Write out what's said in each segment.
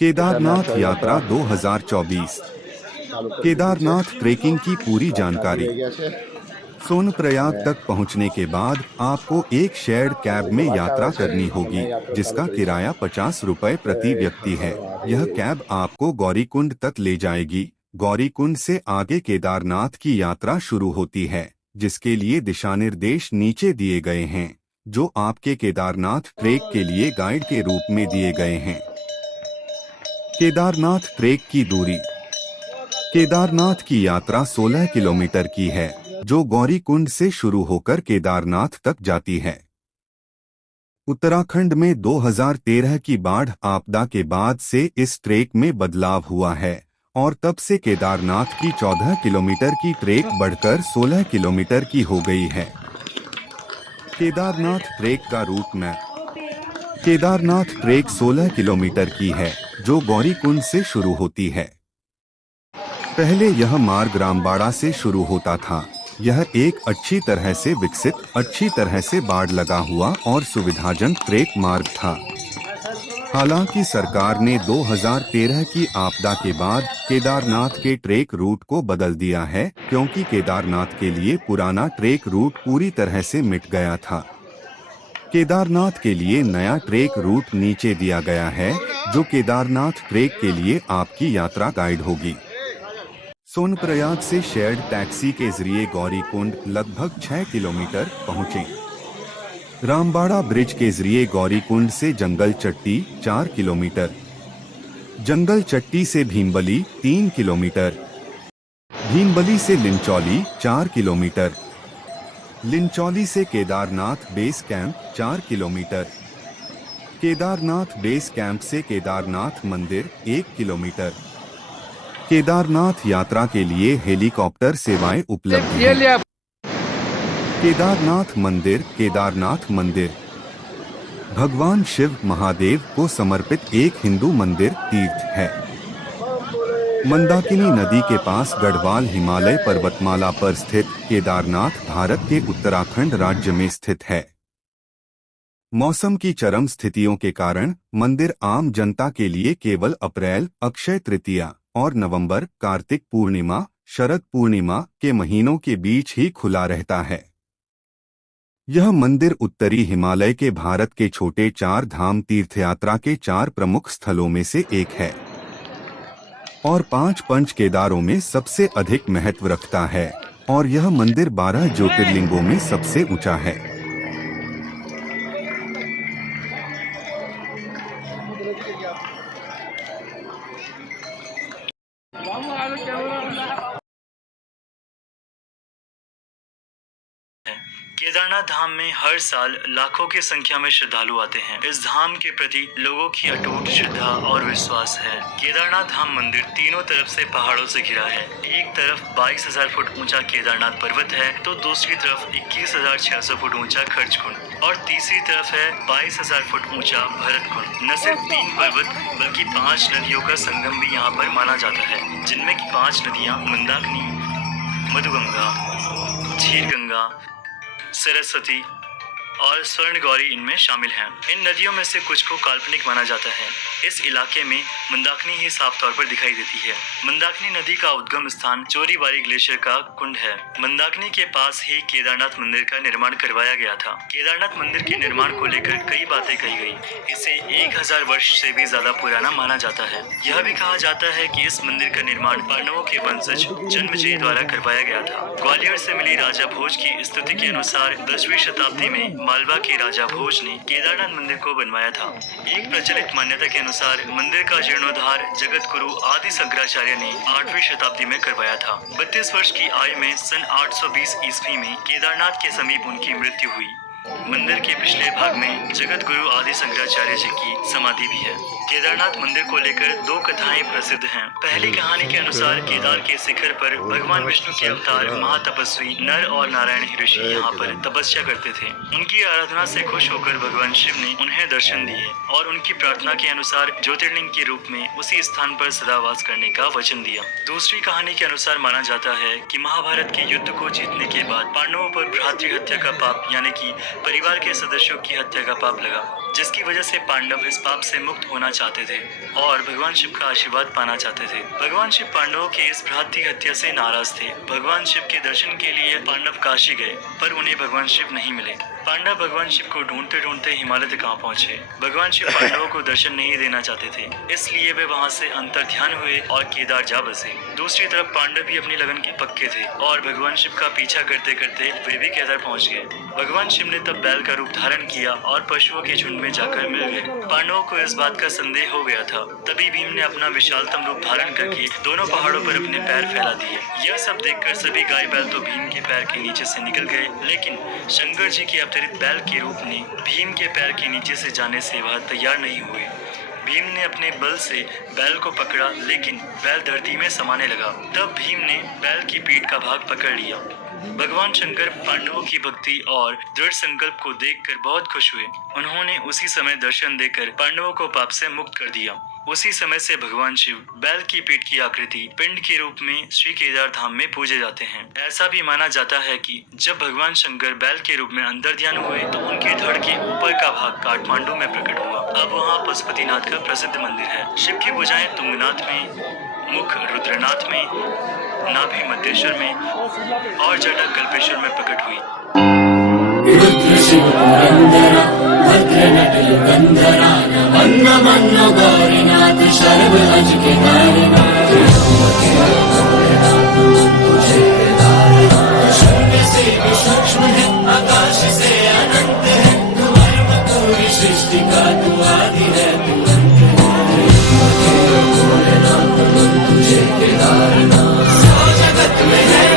केदारनाथ यात्रा 2024। केदारनाथ ट्रेकिंग की पूरी जानकारी। सोनप्रयाग तक पहुंचने के बाद आपको एक शेयर्ड कैब में यात्रा करनी होगी, जिसका किराया 50 रुपए प्रति व्यक्ति है। यह कैब आपको गौरीकुंड तक ले जाएगी। गौरीकुंड से आगे केदारनाथ की यात्रा शुरू होती है, जिसके लिए दिशानिर्देश नीचे दिए गए हैं, जो आपके केदारनाथ ट्रेक के लिए गाइड के रूप में दिए गए हैं। केदारनाथ ट्रेक की दूरी। केदारनाथ की यात्रा 16 किलोमीटर की है, जो गौरीकुंड से शुरू होकर केदारनाथ तक जाती है। उत्तराखंड में 2013 की बाढ़ आपदा के बाद से इस ट्रेक में बदलाव हुआ है और तब से केदारनाथ की 14 किलोमीटर की ट्रेक बढ़कर 16 किलोमीटर की हो गई है। केदारनाथ ट्रेक का route map. Kedarnath trek 16 kilometre की है, जो गौरीकुंड से शुरू होती है। पहले यह मार्ग रामबाड़ा से शुरू होता था। यह एक अच्छी तरह से विकसित, अच्छी तरह से बाड़ लगा हुआ और सुविधाजनक ट्रेक मार्ग था। हालांकि सरकार ने 2013 की आपदा के बाद केदारनाथ के ट्रेक रूट को बदल दिया है, क्योंकि केदारनाथ के लिए पुराना ट्रेक रूट पूरी तरह से मिट गया था। केदारनाथ के लिए नया ट्रेक रूट नीचे दिया गया है, जो केदारनाथ ट्रेक के लिए आपकी यात्रा गाइड होगी। सोनप्रयाग से शेयर्ड टैक्सी के जरिए गौरीकुंड लगभग 6 किलोमीटर पहुँचे। रामबाड़ा ब्रिज के जरिए गौरीकुंड से जंगल चट्टी 4 किलोमीटर, जंगल चट्टी से भीमबली 3 किलोमीटर, भीमबली से लिंचौली 4 किलोमीटर, लिंचौली से Kedarnath base camp 4 kilometre, Kedarnath base camp से केदारनाथ मंदिर 1 किलोमीटर। केदारनाथ यात्रा के लिए हेलीकॉप्टर सेवाएं उपलब्ध हैं। केदारनाथ मंदिर। केदारनाथ मंदिर भगवान शिव महादेव को समर्पित एक हिंदू मंदिर तीर्थ है। मंदाकिनी नदी के पास गढ़वाल हिमालय पर्वतमाला पर स्थित केदारनाथ भारत के उत्तराखंड राज्य में स्थित है। मौसम की चरम स्थितियों के कारण मंदिर आम जनता के लिए केवल अप्रैल, अक्षय तृतीया और नवंबर, कार्तिक पूर्णिमा, शरद पूर्णिमा के महीनों के बीच ही खुला रहता है। यह मंदिर उत्तरी हिमालय के भारत के छोटे 4 धाम तीर्थयात्रा के 4 प्रमुख स्थलों में से एक है और 5 पंच केदारों में सबसे अधिक महत्व रखता है, और यह मंदिर 12 ज्योतिर्लिंगों में सबसे ऊंचा है। केदारनाथ धाम में हर साल लाखों की संख्या में श्रद्धालु आते हैं। इस धाम के प्रति लोगों की अटूट श्रद्धा और विश्वास है। केदारनाथ धाम मंदिर तीनों तरफ से पहाड़ों से घिरा है। एक तरफ 22,000 फुट ऊंचा केदारनाथ पर्वत है, तो दूसरी तरफ 21,600 फुट ऊंचा खर्चकुंड और तीसरी तरफ है 22,000 फुट ऊंचा भरतकुंड। न सिर्फ 3 पर्वत बल्कि 5 नदियों का संगम भी यहाँ पर माना जाता है, जिनमें की 5 नदियाँ मंदाकिनी, मधुगंगा, क्षीरगंगा, सरस्वती और स्वर्णगौरी इनमें शामिल हैं। इन नदियों में से कुछ को काल्पनिक माना जाता है। इस इलाके में मंदाकिनी ही साफ तौर पर दिखाई देती है। मंदाकिनी नदी का उद्गम स्थान चोरीबारी ग्लेशियर का कुंड है। मंदाकिनी के पास ही केदारनाथ मंदिर का निर्माण करवाया गया था। केदारनाथ मंदिर के निर्माण को लेकर कई बातें कही गई। इसे 1000 वर्ष से भी ज्यादा पुराना माना जाता है। यह भी कहा जाता है कि इस मंदिर का निर्माण पांडवों के वंशज जन्मेजय द्वारा करवाया गया था। ग्वालियर से मिली राजा भोज की स्तुति के अनुसार 10वीं शताब्दी में मालवा के राजा भोज ने केदारनाथ मंदिर को बनवाया था। एक प्रचलित मान्यता के अनुसार मंदिर का जीर्णोद्धार जगत गुरु आदि शंकराचार्य ने 8वीं शताब्दी में करवाया था। 32 वर्ष की आयु में सन 820 ईस्वी में केदारनाथ के समीप उनकी मृत्यु हुई। मंदिर के पिछले भाग में जगत गुरु आदि शंकराचार्य जी की समाधि भी है। केदारनाथ मंदिर को लेकर 2 कथाएं प्रसिद्ध हैं। पहली कहानी के अनुसार केदार के शिखर पर भगवान विष्णु के अवतार महातपस्वी नर और नारायण ऋषि यहाँ पर तपस्या करते थे। उनकी आराधना से खुश होकर भगवान शिव ने उन्हें दर्शन दिए और उनकी प्रार्थना के अनुसार ज्योतिर्लिंग के रूप में उसी स्थान पर सदावास करने का वचन दिया। दूसरी कहानी के अनुसार माना जाता है कि महाभारत के युद्ध को जीतने के बाद पांडवों पर भ्रातृ हत्या का पाप यानी कि परिवार के सदस्यों की हत्या का पाप लगा। जिसकी वजह से पांडव इस पाप से मुक्त होना चाहते थे और भगवान शिव का आशीर्वाद पाना चाहते थे। भगवान शिव पांडवों की इस भ्रातृ हत्या से नाराज थे। भगवान शिव के दर्शन के लिए पांडव काशी गए, पर उन्हें भगवान शिव नहीं मिले। पांडव भगवान शिव को ढूंढते ढूंढते हिमालय तक आ पहुंचे। भगवान शिव पांडवों को दर्शन नहीं देना चाहते थे, इसलिए वे वहां से अंतर्ध्यान हुए और केदार जा बसे। दूसरी तरफ पांडव भी अपनी लगन के पक्के थे और भगवान शिव का पीछा करते करते वे भी केदार पहुंच गए। भगवान शिव ने तब बैल का रूप धारण किया और पशुओं के झुंड में जाकर मिल गए। पांडवों को इस बात का संदेह हो गया था। तभी भीम ने अपना विशालतम रूप धारण करके दोनों पहाड़ों पर अपने पैर फैला दिए। यह सब देखकर सभी गाय बैल तो भीम के पैर के नीचे से निकल गए, लेकिन शंकर जी के अवतरित बैल के रूप ने भीम के पैर के नीचे से जाने से वह तैयार नहीं हुए। भीम ने अपने बल से बैल को पकड़ा, लेकिन बैल धरती में समाने लगा। तब भीम ने बैल की पीठ का भाग पकड़ लिया। भगवान शंकर पांडवों की भक्ति और दृढ़ संकल्प को देखकर बहुत खुश हुए। उन्होंने उसी समय दर्शन देकर पांडवों को पाप से मुक्त कर दिया। उसी समय से भगवान शिव बैल की पीठ की आकृति पिंड के रूप में श्री केदार धाम में पूजे जाते हैं। ऐसा भी माना जाता है कि जब भगवान शंकर बैल के रूप में अंतर्ध्यान हुए तो उनके धड़ के ऊपर का भाग काठमांडू में प्रकट हुआ। अब वहाँ पशुपतिनाथ का प्रसिद्ध मंदिर है। शिव की भुजाएं तुंगनाथ में, मुख रुद्रनाथ में, नाभि मध्य में और जटा कल्पेश्वर में प्रकट हुई। रुद्र शिव पुरंदरा भद्र नट युगंधरा वन्न मन्नो गौरीनाथ शर्व अज के नारीनाथ तुझे केदारनाथ शून्य से भी सूक्ष्म है आकाश से अनंत है तू धर्म पूरी सृष्टि का तू आदि है तू अंत है भोलेनाथ तुझे केदारनाथ सौ जगत में है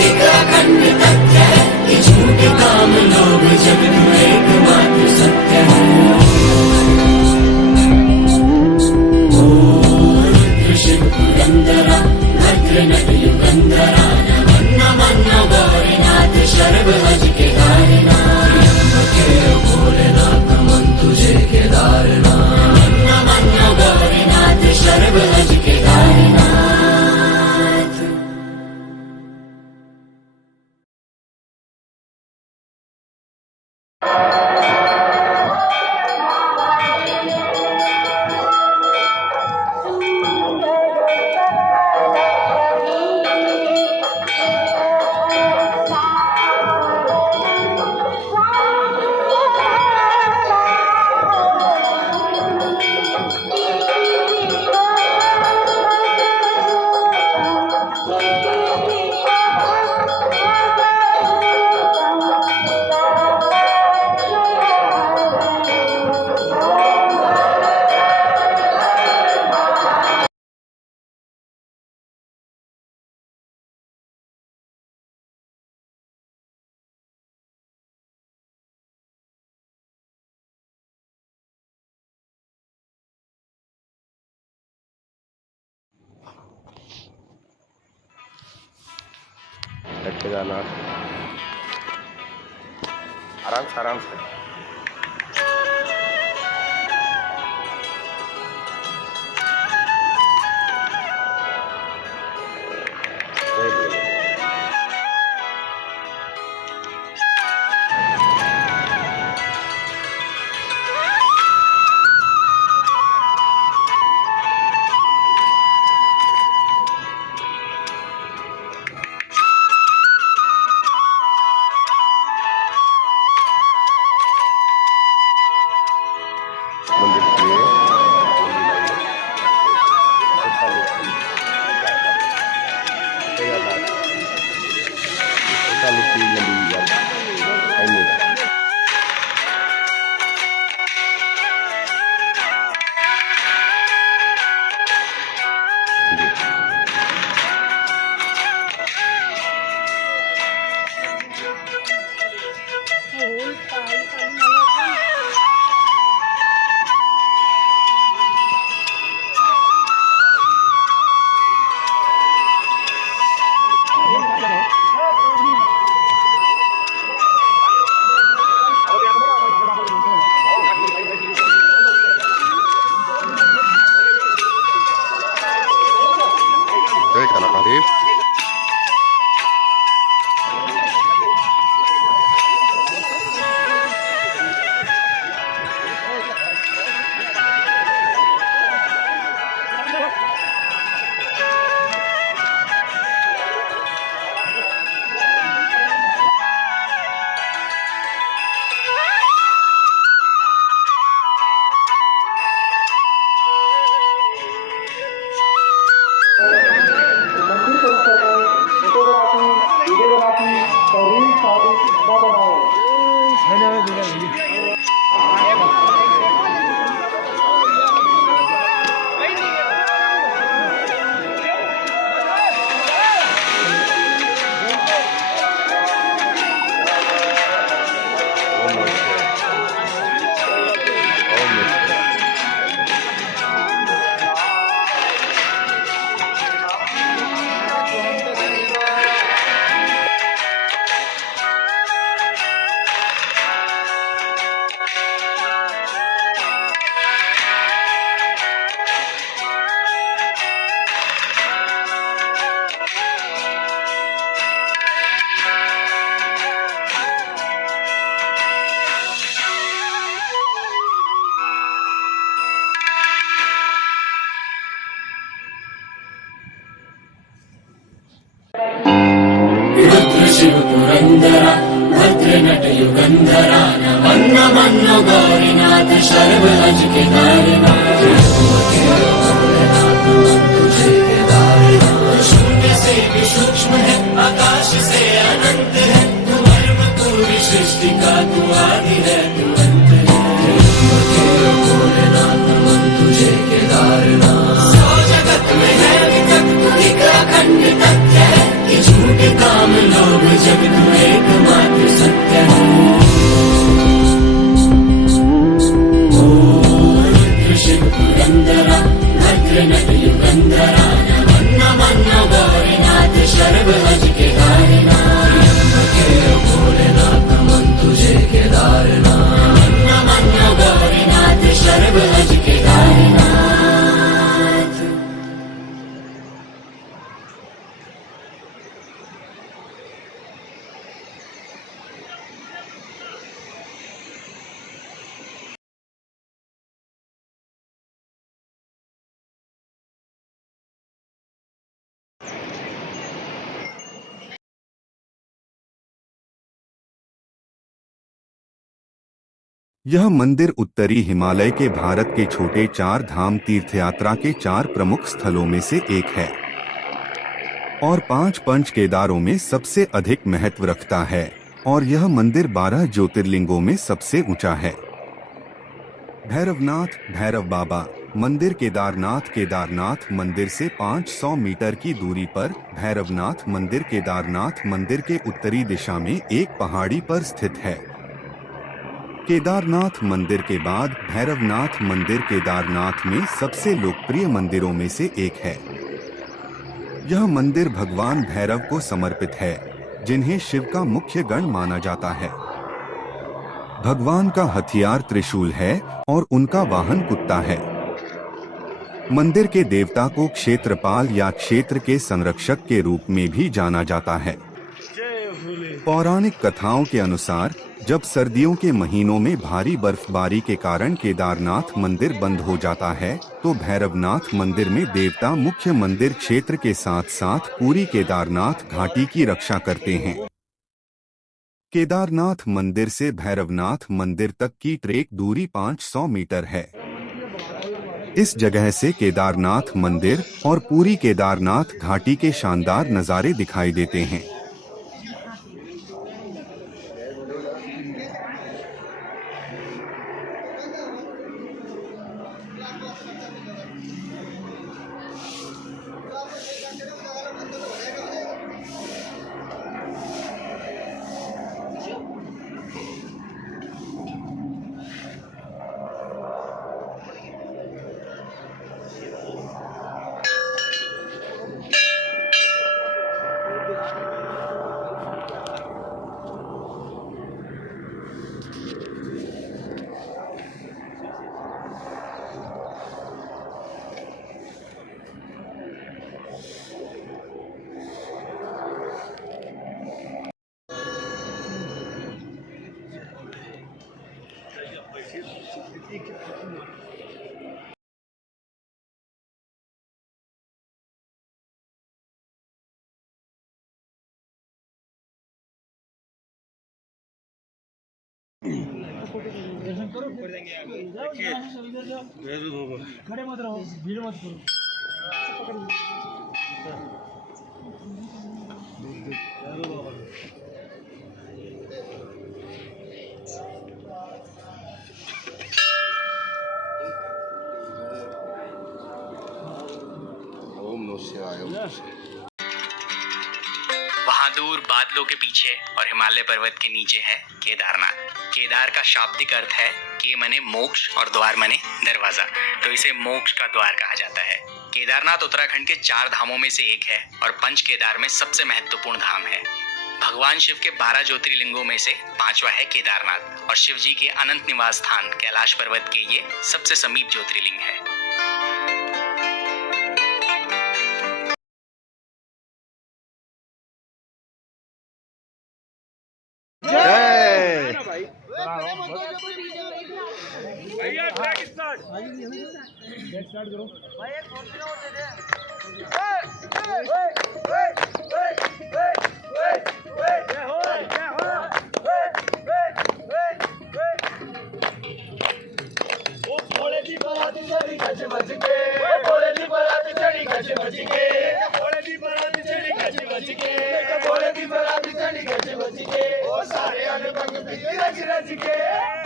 एक अखंड तथ्य है झूठ काम लोग जब तू एकमात्र सत्य है। रुद्र शिव पुरंदरा भद्र नट युगंधरा वन्न मन्नो गौरीनाथ शर्व अज के नारीनाथ भोलेनाथ मन तुझे केदारनाथ वन्न मन्नो गौरीनाथ शर्व अज के नारीनाथ। केदारनाथ आराम से मंदिर के महादेव पुरंदरा नमन नमन गौरीनाथ शर्व अज केदारनाथ तुझे केदारनाथ शून्य से भी सूक्ष्म है आकाश से अनंत है तू मर्म पूरी सृष्टि का तू आदि है तू अंत है भोलेनाथ नमन तुझे केदारनाथ सौ जगत में है विकट तू एक अखंड तथ्य है कि झूठ काम लोभ जब तू एकमात्र सत्य है शिव पुरंदरा भद्र नट युगंधरा नमन नमन गौरीनाथ शर्व अज केदारनाथ भोलेनाथ नमन तुझे केदारनाथ नमन गौरीनाथ शर्व अज केदारनाथ। यह मंदिर उत्तरी हिमालय के भारत के छोटे 4 धाम तीर्थयात्रा के 4 प्रमुख स्थलों में से एक है और 5 पंच केदारों में सबसे अधिक महत्व रखता है और यह मंदिर 12 ज्योतिर्लिंगों में सबसे ऊंचा है। भैरवनाथ भैरव बाबा मंदिर केदारनाथ मंदिर से 500 मीटर की दूरी पर भैरवनाथ मंदिर के उत्तरी दिशा में एक पहाड़ी पर स्थित है। केदारनाथ मंदिर के बाद भैरवनाथ मंदिर केदारनाथ में सबसे लोकप्रिय मंदिरों में से एक है। यह मंदिर भगवान भैरव को समर्पित है, जिन्हें शिव का मुख्य गण माना जाता है। भगवान का हथियार त्रिशूल है और उनका वाहन कुत्ता है। मंदिर के देवता को क्षेत्रपाल या क्षेत्र के संरक्षक के रूप में भी जाना जाता है। पौराणिक कथाओं के अनुसार जब सर्दियों के महीनों में भारी बर्फबारी के कारण केदारनाथ मंदिर बंद हो जाता है तो भैरवनाथ मंदिर में देवता मुख्य मंदिर क्षेत्र के साथ साथ पूरी केदारनाथ घाटी की रक्षा करते हैं। केदारनाथ मंदिर से भैरवनाथ मंदिर तक की ट्रेक दूरी 500 मीटर है। इस जगह से केदारनाथ मंदिर और पूरी केदारनाथ घाटी के शानदार नज़ारे दिखाई देते हैं। खड़े मत रहो, भीड़ मत करो। ओम नमः शिवाय। वहाँ दूर बादलों के पीछे और हिमालय पर्वत के नीचे है केदारनाथ। केदार का शाब्दिक अर्थ है के मने मोक्ष और द्वार मने दरवाजा, तो इसे मोक्ष का द्वार कहा जाता है। केदारनाथ उत्तराखंड के 4 धामों में से एक है और पंच केदार में सबसे महत्वपूर्ण धाम है। भगवान शिव के 12 ज्योतिर्लिंगों में से 5वां है केदारनाथ और शिव जी के अनंत निवास स्थान कैलाश पर्वत के ये सबसे समीप ज्योतिर्लिंग है। चढ़ी गज बज के, भोले दी बारात चढ़ी गज बज के, भोले दी बारात चढ़ी गज बज के, भोले दी बारात चढ़ी गज बज के, ओ सारे आने भंग पीती रज रज के,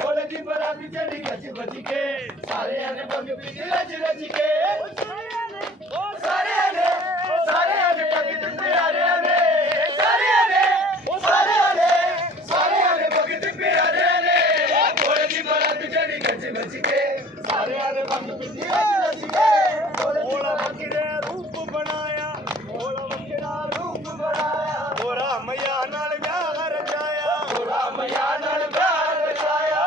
भोले दी बारात चढ़ी गज बज के, सारे आने भंग पीती रज रज के, ओ सारे आने भगत प्यारे आने, सारे आने भगत प्यारे आने, भोले दी बारात चढ़ी गज बज के, सारे आने भंग पीती रज रज के, भोला बकरे रूप बनाया, भोला बकरा रूप बनाया, भोला मैया नाल ब्याह रचाया, भोला मैया नाल ब्याह रचाया,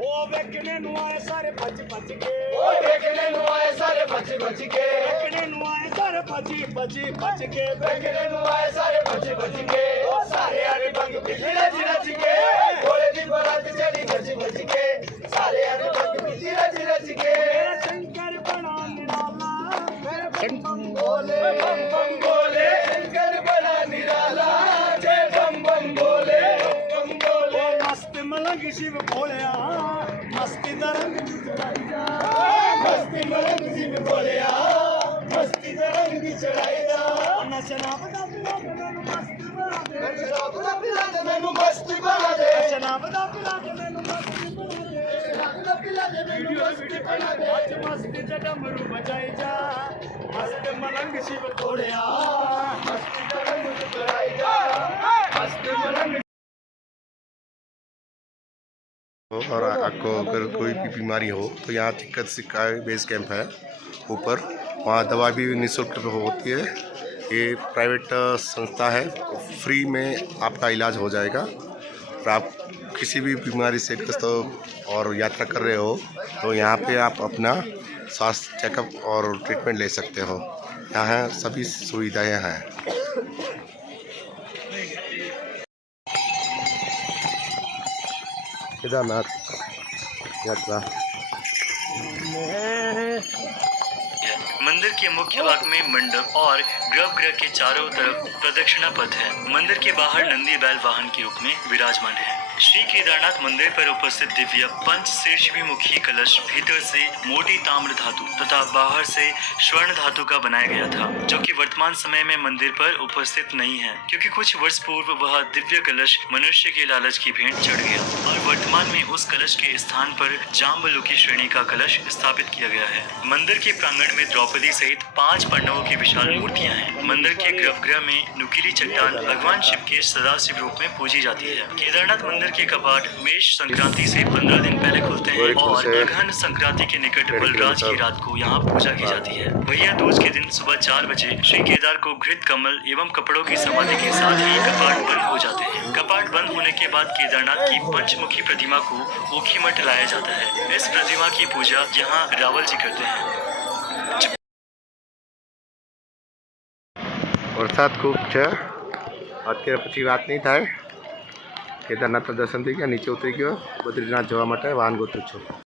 ओ वेखने नु आए सारे भज भज के, ओ वेखने नु आए सारे भज भज के, वेखने नु आए सारे भज भज के, वेखने नु आए सारे भज भज के, ओ सारे आने भंग पीती रज रज के, भोले दी बारात चढ़ी गज बज के, सारे आने भंग पीती रज रज के, शंकर बना निराला, बम बम बोले, बम बम बोले, शंकर बना निराला, जय बम बम बोले, बम बोले, मस्त मलंग शिव भोलिया, मस्ती तरंग चढ़ाई जा, मस्ती मलंग शिव भोलिया, मस्ती तरंग चढ़ाई जा, नचना बदा पिला के मैनू मस्ती बना दे, नचना बदा पिला के मैनू मस्ती बना दे, नचना बदा पिला के मैनू मस्ती बना दे, नचना बदा पिला के मैनू मस्ती बना दे, आज मस्ती डमरू बजाई जा, मस्त मलंग शिव भोलिया, मस्ती तरंग चढ़ाई जा, मस्त मलंग। और आपको अगर कोई भी बीमारी हो तो यहाँ चिकित्सा बेस कैंप है ऊपर, वहाँ दवा भी निःशुल्क होती है। ये प्राइवेट संस्था है, फ्री में आपका इलाज हो जाएगा। और आप किसी भी बीमारी से ग्रस्त हो और यात्रा कर रहे हो तो यहाँ पे आप अपना स्वास्थ्य चेकअप और ट्रीटमेंट ले सकते हो। यहाँ सभी सुविधाएं हैं। केदारनाथ यात्रा मंदिर के मुख्य भाग में मंडप और गर्भगृह के चारों तरफ प्रदक्षिणा पथ है। मंदिर के बाहर नंदी बैल वाहन के रूप में विराजमान है। श्री केदारनाथ मंदिर पर उपस्थित दिव्य पंच शीर्षविमुखी कलश भीतर से मोटी ताम्र धातु तथा बाहर से स्वर्ण धातु का बनाया गया था, जो कि वर्तमान समय में मंदिर पर उपस्थित नहीं है, क्योंकि कुछ वर्ष पूर्व वह दिव्य कलश मनुष्य के लालच की भेंट चढ़ गया और वर्तमान में उस कलश के स्थान पर जाम्बलू की श्रेणी का कलश स्थापित किया गया है। मंदिर के प्रांगण में द्रौपदी सहित 5 पांडवों की विशाल मूर्तियां हैं। मंदिर के गर्भगृह में नुकीली चट्टान भगवान शिव के सदाशिव रूप में पूजी जाती है। केदारनाथ मंदिर के कपाट मेष संक्रांति से 15 दिन पहले खुलते हैं और अगहन संक्रांति के निकट बलराज की रात को यहाँ पूजा की जाती है। भैया दूज के दिन सुबह 4 बजे श्री केदार को घृत कमल एवं कपड़ों की समाधि के साथ ही कपाट बंद हो जाते हैं। कपाट बंद होने के बाद केदारनाथ की पंचमुखी प्रतिमा को ऊखीमठ लाया जाता है। इस प्रतिमा की पूजा यहाँ रावल जी करते हैं। વરસાદ ખૂબ છે, અત્યારે પછી વાત નહીં થાય। કેદારનાથ દર્શન થઈ ગયા, નીચે ઉતરી ગયો, બદ્રીનાથ જવા માટે વાહન ગોતું છું।